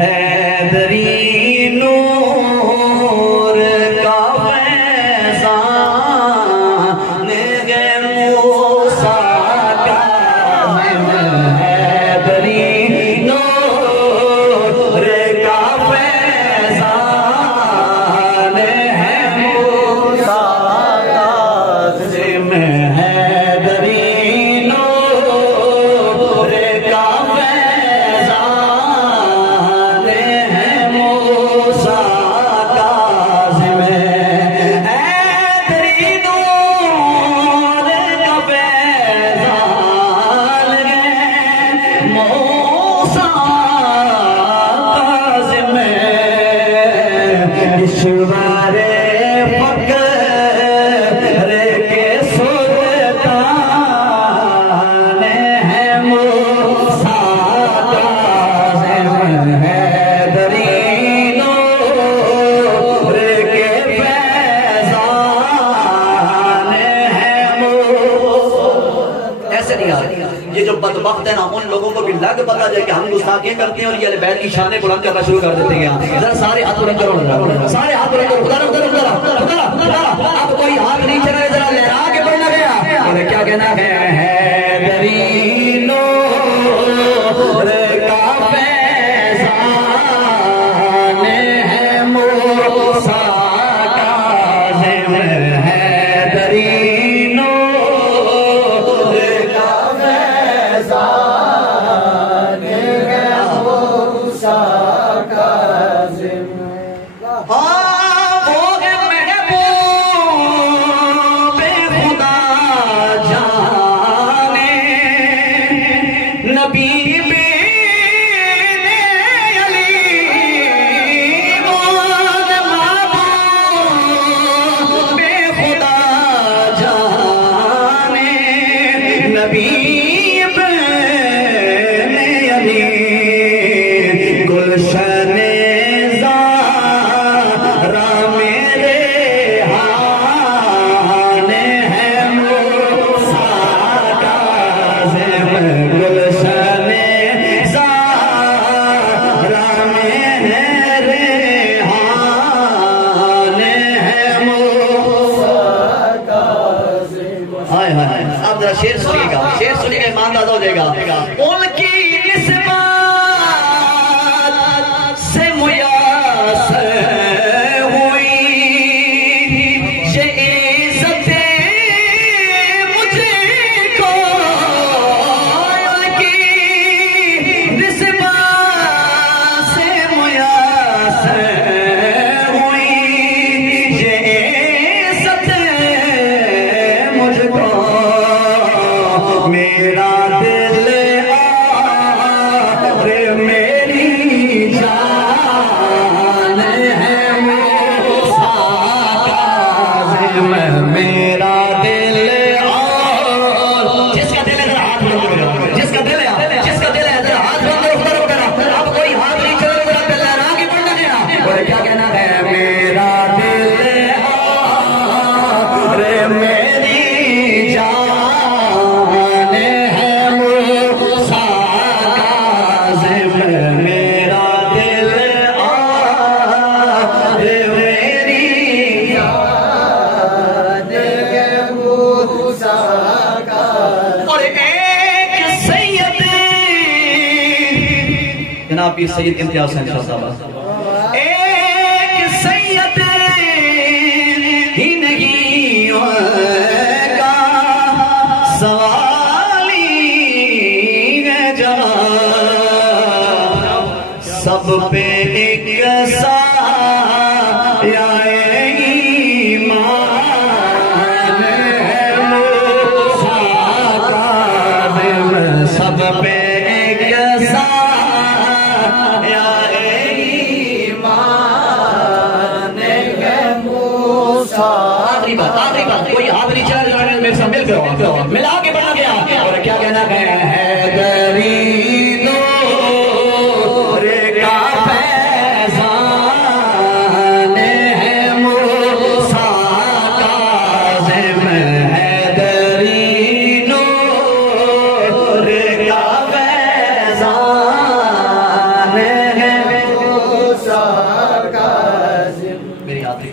हैदरी नूर का फैज़ान है मूसा का हैदरी नूर का फैज़ान है मूसा का जिम हैदरी नूर का फैज़ान है मूसा का जिम हैदरी नूर का फैज़ान है मूसा का जिम ईश्वरे फकर के सुल्तान है मूसा का जिम हैदरी नूर के फैज़ान है मूसा। ऐसे नहीं आ रही। ये जो बदबख्त है ना, उन लोगों को भी लग पता जाए कि हम गुस्ताखियां करते हैं और ये बैल की शानें बुलंद करना शुरू कर देते हैं। जरा सारे हाथ बुलंद करो, सारे हाथ बुलंद करो। उधर उधर उधर अब कोई हाथ नहीं चला, जरा लहरा के पढ़ना गया। और क्या कहना है? हैदरी नूर का फैज़ान है मूसा का जिम हैदरी नूर का फैज़ान है मूसा का जिम। हाँ वो है महबूब खुदा जाने नबी बेने अली वो महबूब खुदा जाने नबी बेने अली गुलशन ज़ारा मेरे हान है मूसा का जिम गुलशन ज़ारा मेरे हान है मूसा का जिम। हाय हाय, अब जरा शेर सुनिएगा, शेर सुनिएगा, ईमान ताज़ा हो जाएगा। उनकी निस्बत से मुयस्सर हुई ये इज़्ज़तें मुझको, उनकी निस्बत से मुयस्सर हुई ये इज़्ज़तें मुझको। मेरा दिल और मेरी जान है मूसा का जिम। मेरा दिल और जिसका दिल है जरा हाथ बुलंद करो, जिसका दिल है, जिसका दिल है जरा हाथ बुलंद करो। अब कोई हाथ नहीं चलेगा, जरा दिल लहरा के पढ़ना गया। और क्या कहना है? मेरा दिल और मेरी जान है मूसा का जिम। मेरा दिल और मेरी जान है मूसा का। और एक सैयद जनाब पीर सैयद इम्तियाज हुसैन शाह साहब, एक सैयद ही नहीं होगा सवाली है जहां सब पे एक साया ईमान है मूसा का जिम। सब पे एक साया ईमान है मूसा। आखिरी बात, कोई हाथ नहीं चला, मेरे साथ मिल करो, मिला के पढ़ना गया। और क्या कहना है? हैदरी नूर का फैज़ान है मूसा मुसा काज़िम। मेरी आखिरी